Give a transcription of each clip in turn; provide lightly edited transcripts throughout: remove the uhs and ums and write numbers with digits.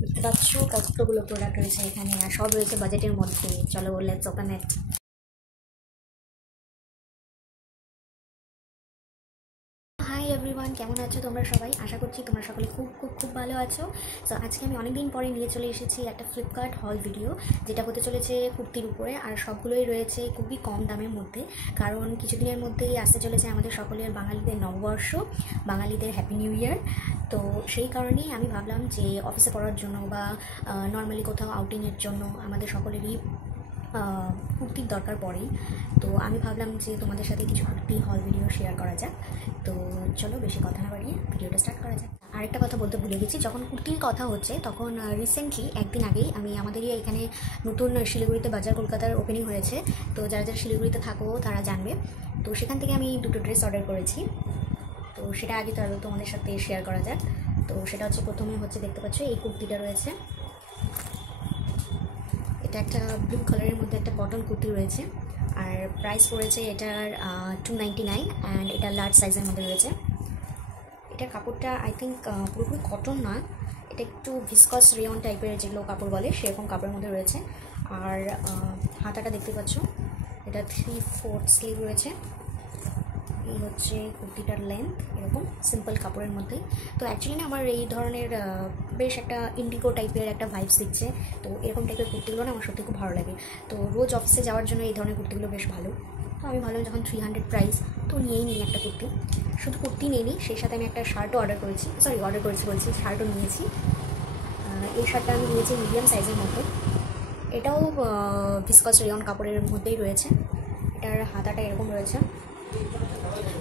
দেখতে পাচ্ছ কতগুলো প্রোডাক্ট রয়েছে এখানে, আর সব রয়েছে বাজেটের মধ্যে। চলো let's open it. Hi everyone, কেমন আছো তোমরা সবাই? আশা করছি তোমরা সকলে খুব খুব খুব ভালো আছো। সো আজকে আমি অনেকদিন পরে নিয়ে চলে এসেছি একটা ফ্লিপকার্ট হল ভিডিও, যেটা হতে চলেছে কুর্তির উপরে। আর সবগুলোই রয়েছে খুবই কম দামের মধ্যে, কারণ কিছুদিনের মধ্যেই আসতে চলেছে আমাদের সকলের বাঙালিদের নববর্ষ, বাঙালিদের হ্যাপি নিউ ইয়ার। তো সেই কারণেই আমি ভাবলাম যে অফিসে পড়ার জন্য বা নর্মালি কোথাও আউটিংয়ের জন্য আমাদের সকলেরই কুর্তির দরকার পড়েই। তো আমি ভাবলাম যে তোমাদের সাথে কিছু কুর্তি হল ভিডিও শেয়ার করা যাক। তো চলো বেশি কথা না বাড়িয়ে ভিডিওটা স্টার্ট করা যাক। আরেকটা কথা বলতে ভুলে গেছি, যখন কুর্তির কথা হচ্ছে তখন রিসেন্টলি একদিন আগেই আমি আমাদেরই এখানে নতুন শিলিগুড়িতে বাজার কলকাতার ওপেনিং হয়েছে। তো যারা যারা শিলিগুড়িতে থাকো তারা জানবে। তো সেখান থেকে আমি দুটো ড্রেস অর্ডার করেছি। তো সেটা আগে তাহলে তোমাদের সাথে শেয়ার করা যাক। তো সেটা হচ্ছে, প্রথমে হচ্ছে দেখতে পাচ্ছ এই কুর্তিটা রয়েছে। এটা একটা ব্লু কালারের মধ্যে একটা কটন কুর্তি রয়েছে, আর প্রাইস পড়েছে এটার 299 অ্যান্ড এটা লার্জ সাইজের মধ্যে রয়েছে। এটার কাপড়টা আই থিঙ্ক পুরোপুরি কটন না, এটা একটু ভিসকস রেয়ন টাইপের যেগুলো কাপড় বলে সেরকম কাপড়ের মধ্যে রয়েছে। আর হাতাটা দেখতে পাচ্ছ, এটা 3/4 স্লিভ রয়েছে। এই হচ্ছে কুর্তিটার লেন্থ, এরকম সিম্পল কাপড়ের মধ্যেই। তো অ্যাকচুয়ালি না আমার এই ধরনের বেশ একটা ইন্ডিগো টাইপের একটা ভাইবস দিচ্ছে। তো এরকম টাইপের কুর্তিগুলো না আমার সত্যি খুব ভালো লাগে। তো রোজ অফিসে যাওয়ার জন্য এই ধরনের কুর্তিগুলো বেশ ভালো। তো আমি ভাবলাম যখন 300 প্রাইস, তো নিয়েই নিই একটা কুর্তি। শুধু কুর্তি নিইনি, সেই সাথে আমি একটা শার্টও অর্ডার করেছি, শার্টও নিয়েছি। এই শার্টটা আমি নিয়েছি মিডিয়াম সাইজের মধ্যে। এটাও ভিসকস রেয়ন কাপড়ের মধ্যেই রয়েছে। এটার হাতাটা এরকম রয়েছে।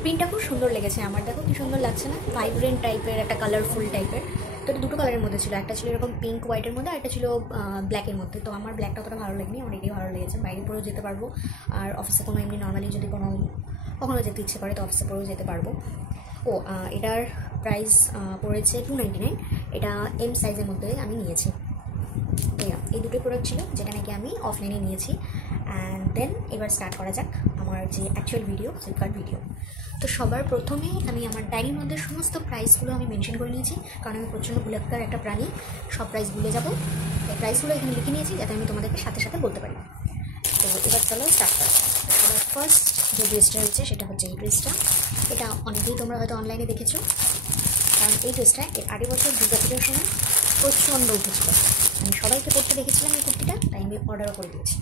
প্রিন্টটা খুব সুন্দর লেগেছে আমার, দেখো কি সুন্দর লাগছে না, ভাইব্রেন্ট টাইপের একটা কালারফুল টাইপের। তো এটা দুটো কালারের মধ্যে ছিল, একটা ছিল এরকম পিঙ্ক হোয়াইটের মধ্যে, আর একটা ছিল ব্ল্যাকের মধ্যে। তো আমার ব্ল্যাকটা অতটা ভালো লাগেনি, আমার এটাই ভালো লেগেছে। বাইরে পরেও যেতে পারবো, আর অফিসে কোনো এমনি নর্মালি যদি কখনো যেতে ইচ্ছে করে তো অফিসে পরেও যেতে পারবো। এটার প্রাইস পড়েছে 299। এটা এম সাইজের মধ্যে আমি নিয়েছি। এই দুটো প্রোডাক্ট ছিল যেটা নাকি আমি অফলাইনে নিয়েছি। অ্যান্ড দেন এবার স্টার্ট করা যাক আমার যে অ্যাকচুয়াল ভিডিও, ফ্লিপকার্ট ভিডিও। তো সবার প্রথমেই আমি আমার ডায়েরির মধ্যে সমস্ত প্রাইসগুলো আমি মেনশন করে নিয়েছি, কারণ আমি প্রচণ্ড ভুলেক্কার একটা প্রাণী, সব প্রাইস ভুলে যাবো। এই প্রাইসগুলো এখানে লিখে নিয়েছি যাতে আমি তোমাদেরকে সাথে সাথে বলতে পারি। তো এবার চলো স্টার্ট করা যাক। এবার ফার্স্ট যে ড্রেসটা রয়েছে সেটা হচ্ছে এই ড্রেসটা। এটা অনেকেই তোমরা হয়তো অনলাইনে দেখেছো, কারণ এই ড্রেসটা এর আগের বছর দুর্গাপুজোর সময় প্রচণ্ড উঠেছিল। আমি সবাইকে পরতে দেখেছিলাম এই কুর্তিটা, তাই আমি অর্ডারও করে দিয়েছি।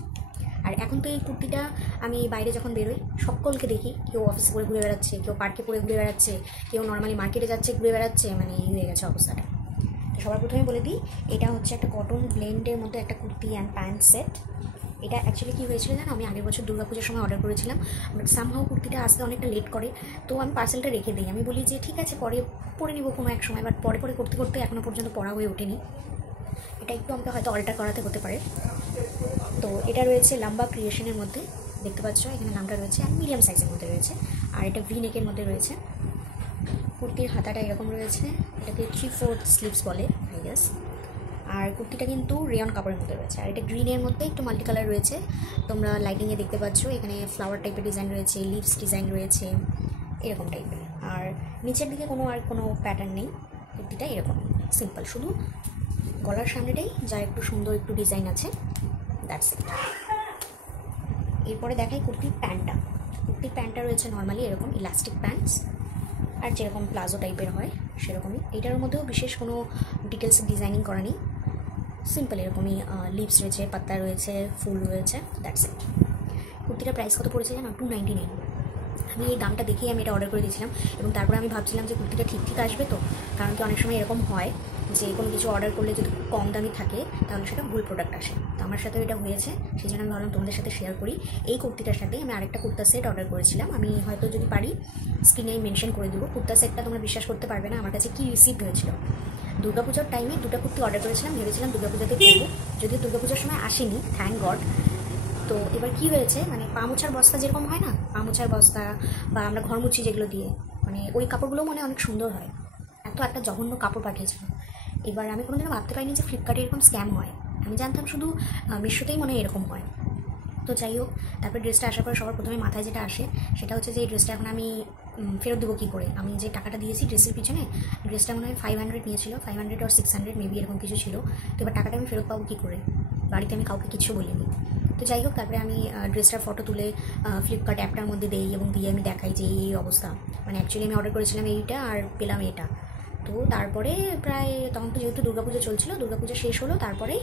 আর এখন তো এই কুর্তিটা আমি বাইরে যখন বেরোই সকলকে দেখি, কেউ অফিসে পরে ঘুরে বেড়াচ্ছে, কেউ পার্কে পরে ঘুরে বেড়াচ্ছে, কেউ নর্মালি মার্কেটে যাচ্ছে ঘুরে বেড়াচ্ছে, মানে এই হয়ে গেছে অবস্থাটা। তো সবার প্রথমে বলে দিই, এটা হচ্ছে একটা কটন ব্লেন্ডের মধ্যে একটা কুর্তি অ্যান্ড প্যান্ট সেট। এটা অ্যাকচুয়ালি কী হয়েছিল জানো, আমি আগের বছর দুর্গাপুজোর সময় অর্ডার করেছিলাম, বাট সামহাও কুর্তিটা আসতে অনেকটা লেট করে। তো আমি পার্সেলটা রেখে দিই, আমি বলি যে ঠিক আছে পরে পরে নেবো কোনো এক সময়, বাট পরে করতে করতে এখনও পর্যন্ত পরা হয়ে ওঠেনি। এটা একটু আমাকে হয়তো অল্টার করাতে হতে পারে। তো এটা রয়েছে লাম্বা ক্রিয়েশনের মধ্যে, দেখতে পাচ্ছ এখানে নামটা রয়েছে, আর মিডিয়াম সাইজের মধ্যে রয়েছে। আর এটা ভি নেকের মধ্যে রয়েছে। কুর্তির হাতাটা এরকম রয়েছে, এটাকে 3/4 স্লিভস বলে আই গেস। আর কুর্তিটা কিন্তু রেয়ন কাপড়ের মধ্যে রয়েছে, আর এটা গ্রিনের মধ্যে একটু মাল্টি কালার রয়েছে। তোমরা লাইটিংয়ে দেখতে পাচ্ছ এখানে ফ্লাওয়ার টাইপের ডিজাইন রয়েছে, লিভস ডিজাইন রয়েছে এরকম টাইপের। আর নিচের দিকে কোনো প্যাটার্ন নেই, কুর্তিটা এরকম সিম্পল, শুধু গলার সামনেটাই যা একটু সুন্দর একটু ডিজাইন আছে, দ্যাটস ইট। এরপরে দেখাই কুর্তির প্যান্টটা রয়েছে নর্মালি এরকম ইলাস্টিক প্যান্টস, আর যেরকম প্লাজো টাইপের হয় সেরকমই। এটার মধ্যেও বিশেষ কোনো ডিটেলস ডিজাইনিং করা নেই, সিম্পল এরকমই লিভস রয়েছে, পাত্তা রয়েছে, ফুল রয়েছে, দ্যাটস ইট। কুর্তিটার প্রাইস কত পড়েছে জানো? 299। আমি এই দামটা দেখেই আমি এটা অর্ডার করে দিয়েছিলাম, এবং তারপরে আমি ভাবছিলাম যে কুর্তিটা ঠিক আসবে তো, কারণ কি অনেক সময় এরকম হয় যে কোনো কিছু অর্ডার করলে যদি কম দামি থাকে তাহলে সেটা ভুল প্রোডাক্ট আসে। তো আমার সাথেও এটা হয়েছে, সেই জন্য আমি ভাবলাম তোমাদের সাথে শেয়ার করি। এই কুর্তিটার সাথে আমি আরেকটা কুর্তা সেট অর্ডার করেছিলাম, আমি হয়তো যদি পারি স্ক্রিনে মেনশন করে দেবো। কুর্তা সেটটা তোমরা বিশ্বাস করতে পারবে না আমার কাছে কী রিসিভড হয়েছিল। দুর্গাপুজোর টাইমে দুটো কুর্তি অর্ডার করেছিলাম, ভেবেছিলাম দুর্গাপুজোতে করবো, যদিও দুর্গাপুজোর সময় আসেনি, থ্যাংক গড। তো এবার কী হয়েছে, মানে পা মোছার বস্তা যেরকম হয় না, পা মোছার বস্তা বা আমরা ঘর মুছি যেগুলো দিয়ে, মানে ওই কাপড়গুলো মনে অনেক সুন্দর হয়, এত একটা জঘন্য কাপড় পাঠিয়েছিল। এবার আমি কোনোদিনও ভাবতে পারিনি যে ফ্লিপকার্টে এরকম স্ক্যাম হয়, আমি জানতাম শুধু মিশোতেই মনে হয় এরকম হয়। তো যাই হোক, তারপর ড্রেসটা আসার পর সবার প্রথমে মাথায় যেটা আসে সেটা হচ্ছে যে এই ড্রেসটা এখন আমি ফেরত দেবো কী করে? আমি যে টাকাটা দিয়েছি ড্রেসের পিছনে, ড্রেসটা মনে হয় 500 নিয়েছিল, 500 or 600 মেবি এরকম কিছু ছিল। তো এবার টাকাটা আমি ফেরত পাবো কী করে? বাড়িতে আমি কাউকে কিছু বলিনি। তো যাই হোক, তারপরে আমি ড্রেসটার ফটো তুলে ফ্লিপকার্ট অ্যাপটার মধ্যে দেই এবং দিয়ে আমি দেখাই যে এই অবস্থা, মানে অ্যাকচুয়ালি আমি অর্ডার করেছিলাম এইটা আর পেলাম এটা। তো তারপরে প্রায় তখন তো যেহেতু দুর্গাপুজো চলছিল, দুর্গাপুজো শেষ হলো, তারপরেই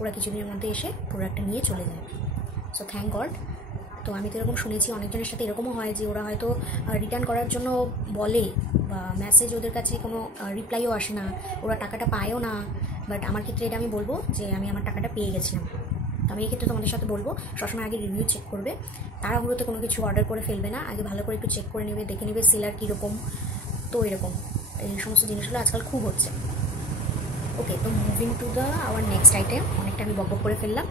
ওরা কিছুদিনের মধ্যে এসে প্রোডাক্টটা নিয়ে চলে যায়। So thank god. তো আমি তো এরকম শুনেছি অনেকজনের সাথে এরকমও হয় যে ওরা হয়তো রিটার্ন করার জন্য বলে, বা মেসেজ ওদের কাছে কোনো রিপ্লাইও আসে না, ওরা টাকাটা পায়ও না। বাট আমার ক্ষেত্রে এটা আমি বলবো যে আমি আমার টাকাটা পেয়ে গেছিলাম। তো আমি এক্ষেত্রে তোমাদের সাথে বলবো সবসময় আগে রিভিউ চেক করবে, তাড়াহুড়োতে কোনো কিছু অর্ডার করে ফেলবে না, আগে ভালো করে একটু চেক করে নেবে, দেখে নেবে সেলার কীরকম। তো এরকম এই সমস্ত জিনিসগুলো আজকাল খুব হচ্ছে। ওকে, তো moving to the our next item. অনেকটা আমি বকবক করে ফেললাম।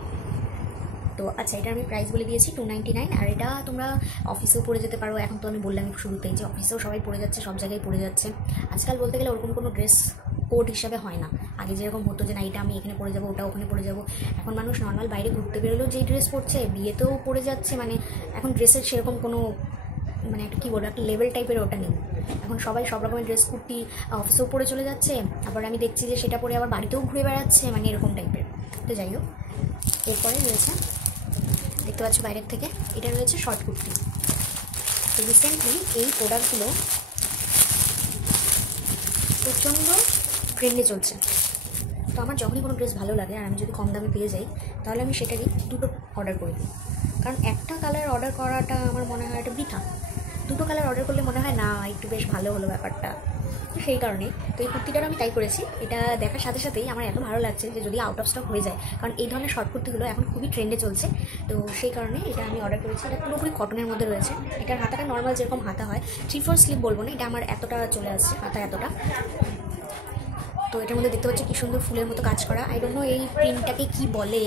তো আচ্ছা, এটা আমি প্রাইস বলে দিয়েছি 299। আর এটা তোমরা অফিসেও পরে যেতে পারো। এখন তো আমি বললাম শুরুতেই যে অফিসেও সবাই পরে যাচ্ছে, সব জায়গায় পরে যাচ্ছে আজকাল। বলতে গেলে ওরকম কোনো ড্রেস কোড হিসাবে হয় না। আগে যেরকম হতো যে না এটা আমি এখানে পরে যাবো, ওটা ওখানে পরে যাবো, এখন মানুষ নর্মাল বাইরে ঘুরতে বেরোলেও যেই ড্রেস পরছে বিয়েতেও পরে যাচ্ছে। মানে এখন ড্রেসের সেরকম কোনো মানে একটা কী বলবো, একটা লেভেল টাইপের ওটা নেই। এখন সবাই সব রকমের ড্রেস কুর্তি অফিসেও পরে চলে যাচ্ছে, আবার আমি দেখছি যে সেটা পরে আবার বাড়িতেও ঘুরে বেড়াচ্ছে, মানে এরকম টাইপের। তো যাই হোক, এরপরে রয়েছে দেখতে পাচ্ছ বাইরের থেকে, এটা রয়েছে শর্ট কুর্তি। তো রিসেন্টলি এই প্রোডাক্টগুলো প্রচণ্ড ট্রেন্ডে চলছে। তো আমার যখনই কোনো ড্রেস ভালো লাগে আর আমি যদি কম দামে পেয়ে যাই, তাহলে আমি সেটারই দুটো অর্ডার করে দিই। কারণ একটা কালার অর্ডার করাটা আমার মনে হয় একটা বৃথা। দুটো কালার অর্ডার করলে মনে হয় না একটু বেশ ভালো হলো ব্যাপারটা। সেই কারণে তো এই কুর্তিটার আমি তাই করেছি। এটা দেখার সাথে সাথেই আমার এত ভালো লাগছে যে যদি আউট অফ স্টক হয়ে যায়, কারণ এই ধরনের শর্ট কুর্তিগুলো এখন খুবই ট্রেন্ডে চলছে। তো সেই কারণে এটা আমি অর্ডার করেছি। এটা পুরোপুরি কটনের মধ্যে রয়েছে। এটার হাতাটা নর্মাল যেরকম হাতা হয়, 3/4 স্লিভ বলবো না, এটা আমার এতটা চলে আসছে হাতা এতটা। তো এটার মধ্যে দেখতে পাচ্ছি কি সুন্দর ফুলের মতো কাজ করা। আই ডোন্ট নো এই প্রিন্টটাকে কি বলে,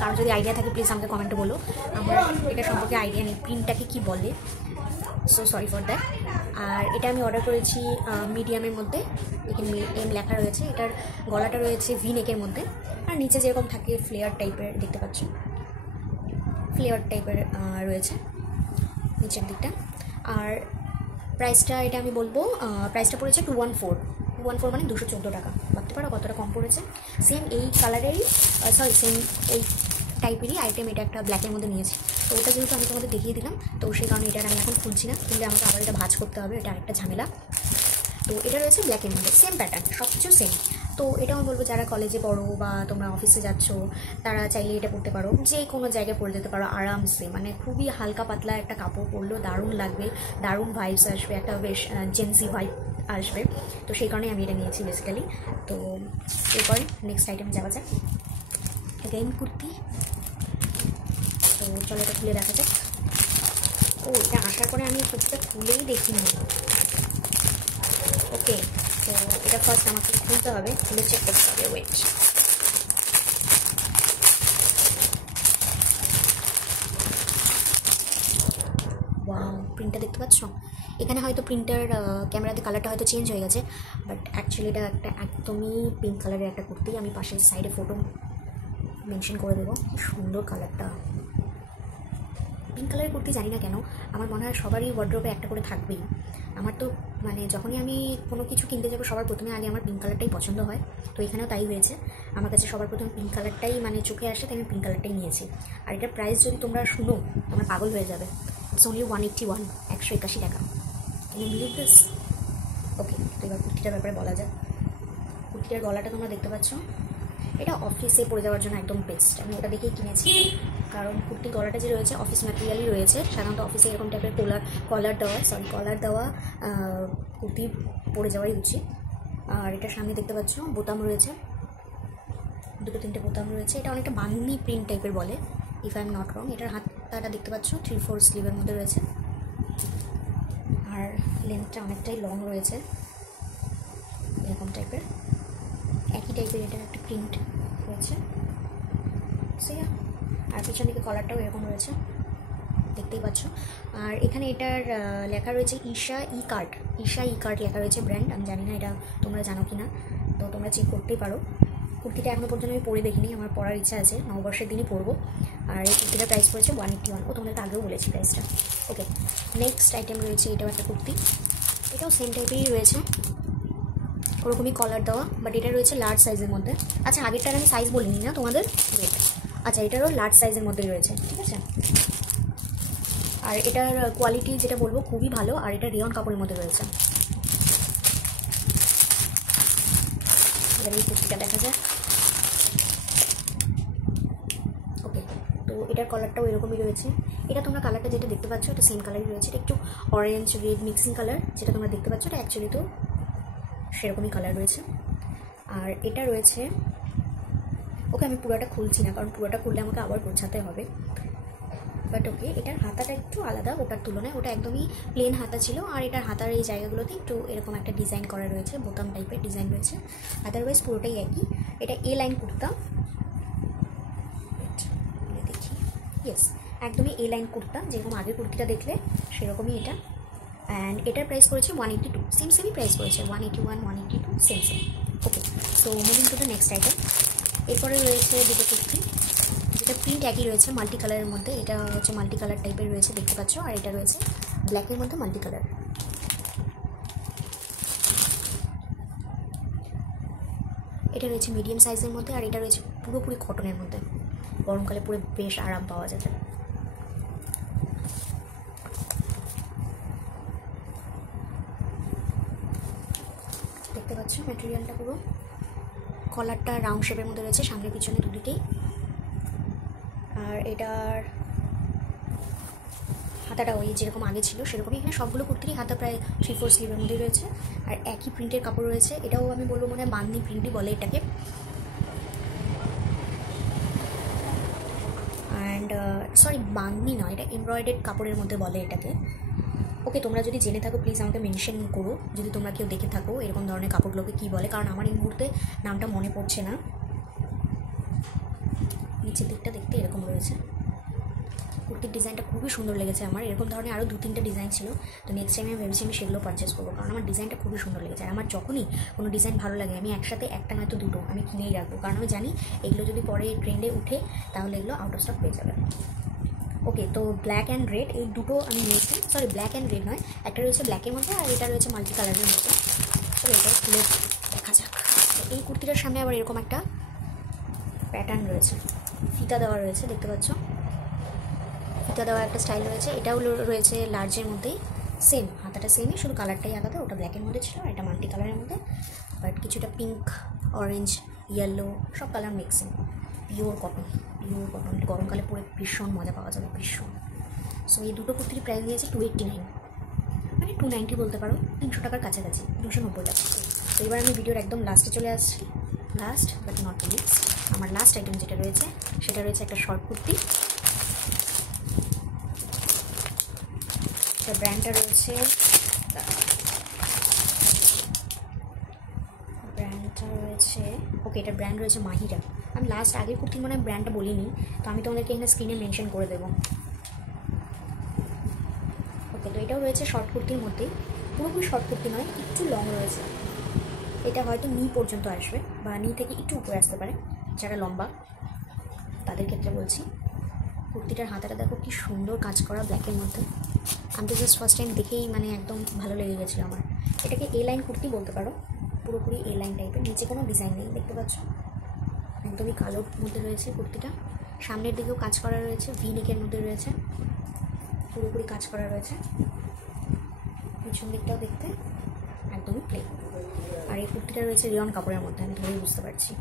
কারণ যদি আইডিয়া থাকে প্লিজ আমাকে কমেন্টে বলো। আমার এটা সম্পর্কে আইডিয়া নেই প্রিন্টটাকে কি বলে, সো সরি ফর দ্যাট। আর এটা আমি অর্ডার করেছি মিডিয়ামের মধ্যে, এখানে এম লেখা রয়েছে। এটার গলাটা রয়েছে ভি নেকের মধ্যে, আর নিচে যেরকম থাকে ফ্লেয়ার টাইপের, দেখতে পাচ্ছ ফ্লেয়ার টাইপের রয়েছে নিচের দিকটা। আর প্রাইসটা এটা আমি বলবো, প্রাইসটা পড়েছে 214 মানে 214 টাকা। ভাবতে পারো কতটা কম পড়েছে। সেম এই কালারেরই, সরি সেম এই টাইপেরই আইটেম এটা একটা ব্ল্যাকের মধ্যে নিয়েছি। তো ওটা যেহেতু আমি তোমাদের দেখিয়ে দিলাম, তো সেই কারণে এটা আমি এখন খুলছি না, খুললে আমাকে আবার এটা ভাঁজ করতে হবে, এটা আরেকটা ঝামেলা। তো এটা রয়েছে ব্ল্যাকের মধ্যে, সেম প্যাটার্ন, সব কিছু সেম। তো এটা আমি বলবো যারা কলেজে পড়ো বা তোমরা অফিসে যাচ্ছ, তারা চাইলে এটা পরতে পারো, যে কোনো জায়গায় পরে যেতে পারো আরামসে। মানে খুবই হালকা পাতলা একটা কাপড় পরলেও দারুণ লাগবে, দারুণ ভাইবস আসবে, একটা বেশ জেন্সি ভাইব আসবে। তো সেই কারণে আমি এটা নিয়েছি বেসিক্যালি। তো এরপরে নেক্সট আইটেমে যাওয়া যাক। অ্যাগেইন কুর্তি। তো চলো এটা খুলে দেখা যাক। ও, এটা আসার পরে আমি কুর্তিটা খুলেই দেখিনি। ওকে, তো এটা ফার্স্ট আমাকে খুলতে হবে, খুলে চেক করতে হবে। ওয়েট, ওয়াও, প্রিন্টটা দেখতে পাচ্ছ? এখানে হয়তো প্রিন্টার ক্যামেরাতে কালারটা হয়তো চেঞ্জ হয়ে গেছে, বাট অ্যাকচুয়ালি এটা একটা একদমই পিঙ্ক কালারের একটা কুর্তি। আমি পাশের সাইডে ফটো মেনশন করে দেবো। কি সুন্দর কালারটা, পিঙ্ক কালারের কুর্তি। জানি না কেন আমার মনে হয় সবারই ওয়ার্ড্রোবে একটা করে থাকবেই। আমার তো মানে যখনই আমি কোনো কিছু কিনতে যাবো সবার প্রথমে আগে আমার পিঙ্ক কালারটাই পছন্দ হয়। তো এখানেও তাই হয়েছে, আমার কাছে সবার প্রথমে পিঙ্ক কালারটাই মানে চোখে আসে, তাই আমি পিঙ্ক কালারটাই নিয়েছি। আর এটার প্রাইস যদি তোমরা শুনো তোমরা পাগল হয়ে যাবে। ইটস অনলি 181, 181 টাকা। Can you believe this? Okay, তো এবার কুর্তিটার ব্যাপারে বলা যায়। কুর্তিটার গলাটা তোমরা দেখতে পাচ্ছ, এটা অফিসে পরে যাওয়ার জন্য একদম বেস্ট। আমি ওটা দেখেই কিনেছি, কারণ কুর্তির গলাটা যে রয়েছে অফিস ম্যাটেরিয়ালই রয়েছে। সাধারণত অফিসে এরকম টাইপের কলার দেওয়া কুর্তি পরে যাওয়াই উচিত। আর এটার সামনে দেখতে পাচ্ছ বোতাম রয়েছে, 2-3টে বোতাম রয়েছে। এটা অনেকটা বান্ধনি প্রিন্ট টাইপের বলে, if I am not wrong. এটার হাতটা দেখতে পাচ্ছ 3/4 স্লিভের মধ্যে রয়েছে, আর লেন্থটা অনেকটাই লং রয়েছে, এরকম টাইপের একই টাইপের এটার একটা প্রিন্ট রয়েছে। সেয়া, আর পিছন দিকে কলারটাও এরকম রয়েছে, দেখতেই পাচ্ছ। আর এখানে এটার লেখা রয়েছে ঈশা ই কার্ট লেখা রয়েছে ব্র্যান্ড। আমি জানি না এটা তোমরা জানো কি না, তো তোমরা চেক করতেই পারো। কুর্তিটা এখনও পর্যন্ত আমি পরে দেখিনি, আমার পরার ইচ্ছা আছে, নববর্ষের দিনই পরবো। আর এই কুর্তিটার প্রাইস পড়েছে 181। ও তোমাদেরকে আগেও বলেছি প্রাইসটা। ওকে, নেক্সট আইটেম রয়েছে এটাও একটা কুর্তি, এটাও সেম টাইপেরই রয়েছে, ওরকমই কলার দেওয়া, বাট এটা রয়েছে লার্জ সাইজের মধ্যে। আচ্ছা, আগেরটার আমি সাইজ বলিনি না তোমাদের, ওয়েট, আচ্ছা এটারও লার্জ সাইজের মধ্যেই রয়েছে, ঠিক আছে। আর এটার কোয়ালিটি যেটা বলবো খুবই ভালো, আর এটা রিয়ন কাপড়ের মধ্যে রয়েছে। এবার এই কুর্তিটা দেখা যায়। ওকে, তো এটার কালারটাও এরকমই রয়েছে। এটা তোমরা কালারটা যেটা দেখতে পাচ্ছ এটা সেম কালারই রয়েছে, এটা একটু অরেঞ্জ রেড মিক্সিং কালার, যেটা তোমরা দেখতে পাচ্ছ এটা অ্যাকচুয়ালি তো সেরকমই কালার রয়েছে। আর এটা রয়েছে, ওকে আমি পুরোটা খুলছি না, কারণ পুরোটা খুললে আমাকে আবার গোছাতে হবে, বাট ওকে এটার হাতাটা একটু আলাদা ওটার তুলনায়, ওটা একদমই প্লেন হাতা ছিল, আর এটার হাতার এই জায়গাগুলোতে একটু এরকম একটা ডিজাইন করা রয়েছে, বোতাম টাইপের ডিজাইন রয়েছে। আদারওয়াইজ পুরোটাই একই। এটা এ লাইন কুর্তা, দেখি, ইয়েস একদমই এ লাইন কুর্তা, যেরকম আগের কুর্তিটা দেখলে সেরকমই এটা। অ্যান্ড এটার প্রাইস করেছে 182, সেমই প্রাইস করেছে 181 182 same. Okay, so moving to the next item. এরপরে রয়েছে দুটো কুর্তি, যেটা প্রিন্ট একই রয়েছে মাল্টি কালারের মধ্যে, এটা হচ্ছে মাল্টি কালার টাইপের রয়েছে দেখতে পাচ্ছ, আর এটা রয়েছে ব্ল্যাকের মধ্যে মাল্টি কালার। এটা রয়েছে মিডিয়াম সাইজের মধ্যে, আর এটা রয়েছে পুরোপুরি কটনের মধ্যে, গরমকালে পুরো বেশ আরাম পাওয়া যাবে। দেখতে পাচ্ছ ম্যাটেরিয়ালটা পুরো, কলারটা রাউন্ড শেপের মধ্যে রয়েছে সামনে পিছনে দুদিকেই। আর এটার হাতাটা ওই যেরকম আগে ছিল সেরকমই, এখানে সবগুলো কুর্তিরই হাতা প্রায় 3/4 স্লিভের মধ্যেই রয়েছে, আর একই প্রিন্টের কাপড় রয়েছে। এটাও আমি বলবো মনে হয় বান্দি প্রিন্টই বলে এটাকে। অ্যান্ড সরি বান্দি নয়, এটা এমব্রয়ডার্ড কাপড়ের মধ্যে বলে এটাকে। ওকে, তোমরা যদি জেনে থাকো প্লিজ আমাকে মেনশন করো, যদি তোমরা কেউ দেখে থাকো এরকম ধরনের কাপড়গুলোকে কী বলে, কারণ আমার এই মুহূর্তে নামটা মনে পড়ছে না। নিচের দিকটা দেখতে এরকম রয়েছে, কুর্তির ডিজাইনটা খুবই সুন্দর লেগেছে আমার। এরকম ধরনের আরও 2-3টে ডিজাইন ছিল, তো নেক্সট টাইম আমি ভেবেছি আমি সেগুলো পারচেস করবো, কারণ আমার ডিজাইনটা খুবই সুন্দর লেগেছে। আর আমার যখনই কোনো ডিজাইন ভালো লাগে আমি একসাথে একটা নয়তো দুটো আমি কিনেই রাখবো, কারণ আমি জানি এগুলো যদি পরে ট্রেন্ডে উঠে তাহলে এগুলো আউট অফ স্টক পেয়ে যাবে। ওকে, তো ব্ল্যাক অ্যান্ড রেড এই দুটো আমি নিয়েছি, সরি ব্ল্যাক অ্যান্ড রেড নয়, একটা রয়েছে ব্ল্যাকের মধ্যে আর এটা রয়েছে মাল্টি কালারের মধ্যে। তো এটা খুলে দেখা যাক। তো এই কুর্তিটার সামনে আবার এরকম একটা প্যাটার্ন রয়েছে, ফিতা দেওয়া রয়েছে দেখতে পাচ্ছ, ফিতা দেওয়া একটা স্টাইল রয়েছে। এটাও রয়েছে লার্জের মধ্যেই, সেম হাতাটা সেমই, শুধু কালারটাই আলাদা, ওটা ব্ল্যাকের মধ্যে ছিল আর এটা মাল্টি কালারের মধ্যে, বাট কিছুটা পিঙ্ক অরেঞ্জ ইয়েলো সব কালার মিক্সিং। পিওর কটন, গরমকালে পরে ভীষণ মজা পাওয়া যাবে, ভীষণ। সো এই দুটো কুর্তির প্রাইস দিয়েছে 289, মানে 290 বলতে পারো, 300 টাকার কাছাকাছি, 290 টাকা। তো এবার আমি ভিডিওর একদম লাস্টে চলে আসছি, লাস্ট বাট নট লিস্ট। আমার লাস্ট আইটেম যেটা রয়েছে সেটা রয়েছে একটা শর্ট কুর্তি। ব্র্যান্ডটা রয়েছে, ওকে এটার ব্র্যান্ড রয়েছে মাহিরা। আমি লাস্ট আগের কুর্তির মনে হয় ব্র্যান্ডটা বলিনি, তো আমি তোমাদেরকে এখানে স্ক্রিনে মেনশন করে দেবো। ওকে, তো এটাও রয়েছে শর্ট কুর্তির মধ্যেই, পুরোপুরি শর্ট কুর্তি নয়, একটু লং রয়েছে। এটা হয়তো নি পর্যন্ত আসবে বা নি থেকে একটু উপরে আসতে পারে, যারা লম্বা তাদের ক্ষেত্রে বলছি। কুর্তিটার হাতাটা দেখো কি সুন্দর কাজ করা ব্ল্যাকের মধ্যে, আমি তো জাস্ট ফার্স্ট টাইম দেখেই মানে একদম ভালো লেগে গেছিলো আমার। এটাকে এ লাইন কুর্তি বলতে পারো, পুরোপুরি এ লাইন টাইপের, নিচে কোনো ডিজাইন নেই দেখতে পাচ্ছ, একদমই কালোর মধ্যে রয়েছে কুর্তিটা। সামনের দিকেও কাজ করা রয়েছে, ভি নেকের মধ্যে রয়েছে, পুরোপুরি কাজ করা রয়েছে। পিছন দিকটাও দেখতে একদমই প্লেন, আর এই কুর্তিটা রয়েছে রিয়ন কাপড়ের মধ্যে, আমি ধরেই বুঝতে পারছি।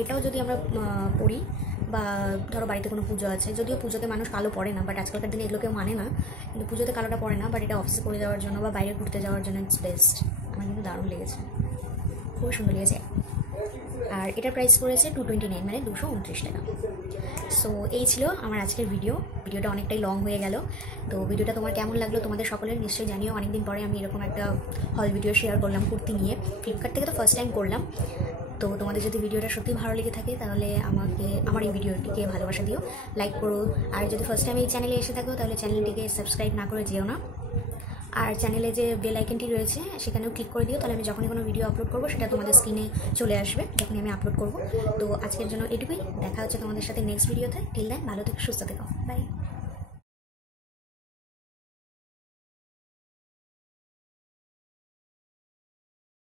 এটাও যদি আমরা পরি বা ধরো বাড়িতে কোনো পুজো আছে, যদিও পুজোতে মানুষ কালো পরে না, বাট আজকালকার দিনে এগুলো কেউ মানে না, কিন্তু পুজোতে কালোটা পরে না, বাট এটা অফিসে করে যাওয়ার জন্য বা বাইরে ঘুরতে যাওয়ার জন্য ইটস বেস্ট। আমার কিন্তু দারুণ লেগেছে, খুবই সুন্দর লেগেছে। আর এটার প্রাইস পড়েছে 229, মানে 229 টাকা। সো এই ছিল আমার আজকের ভিডিওটা অনেকটাই লং হয়ে গেল। তো ভিডিওটা তোমার কেমন লাগলো তোমাদের সকলের নিশ্চয়ই জানিও। অনেকদিন পরে আমি এরকম একটা হল ভিডিও শেয়ার করলাম কুর্তি নিয়ে, ফ্লিপকার্ট থেকে তো ফার্স্ট টাইম করলাম। তো তোমাদের যদি ভিডিওটা সত্যি ভালো লেগে থাকে তাহলে আমার এই ভিডিওটিকে ভালোবাসা দিও, লাইক করো। আর যদি ফার্স্ট টাইম এই চ্যানেলে এসে থাকো তাহলে চ্যানেলটিকে সাবস্ক্রাইব না করে যেও না। আর চ্যানেলে যে বেল আইকনটি রয়েছে সেখানেও ক্লিক করে দিও, তাহলে আমি যখনই কোনো ভিডিও আপলোড করবো সেটা তোমাদের স্ক্রিনে চলে আসবে যখনই আমি আপলোড করবো। তো আজকের জন্য এটুকুই, দেখা হচ্ছে তোমাদের সাথে নেক্সট ভিডিওতে। টিল দেন ভালো থেকো, সুস্থ থেকো, বাই।